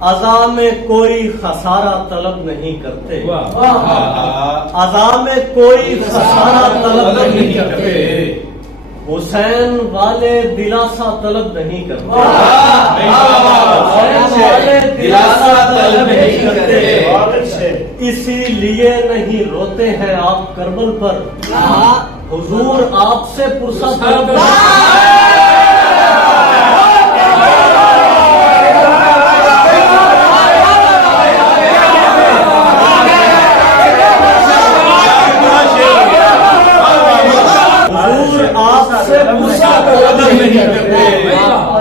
अज़ा में कोई खसारा तलब नहीं करते, अज़ा में कोई खसारा तलब नहीं करते, हुसैन वाले दिलासा तलब नहीं करते, हुसैन वाले दिलासा तलब नहीं करते, इसीलिए नहीं रोते हैं आप करबल पर, हुजूर आपसे पुरसा तलब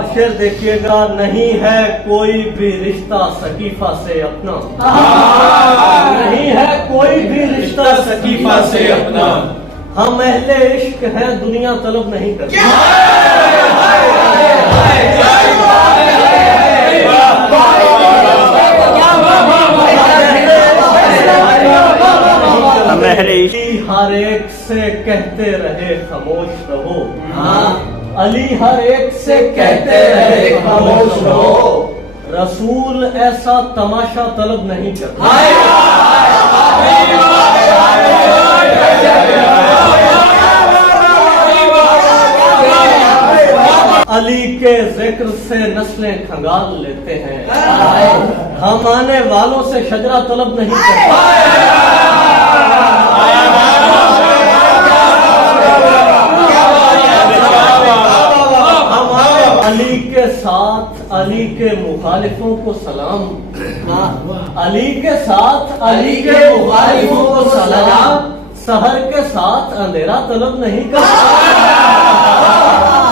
शेर देखिएगा, नहीं है कोई भी रिश्ता सकीफा से अपना, नहीं है कोई भी रिश्ता सकीफा से अपना, हम अहले इश्क हैं दुनिया तलब नहीं करते, हम अहले इश्क हर एक से कहते रहे खामोश रहो, अली हर एक से कहते रहे खामोश रहो, रसूल ऐसा तमाशा तलब नहीं करता, अली के जिक्र से नस्लें खंगाल लेते हैं, हम आने वालों से शजरा तलब नहीं करते, अली के साथ अली के मुखालिफों को सलाम, अली के साथ अली के मुखालिफों को सलाम, सहर के साथ अंधेरा तलब नहीं करता,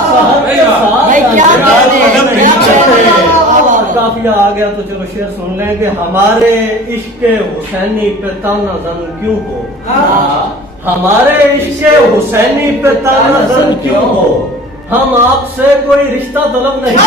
सहर के साथ अंधेरा तलब नहीं करते। काफिया आ गया तो चलो शेर सुन लें कि हमारे इश्क हुसैनी पे ताना जन क्यों हो, हमारे इश्क हुसैनी पे ताना जन क्यों हो, हम आपसे कोई रिश्ता तलब नहीं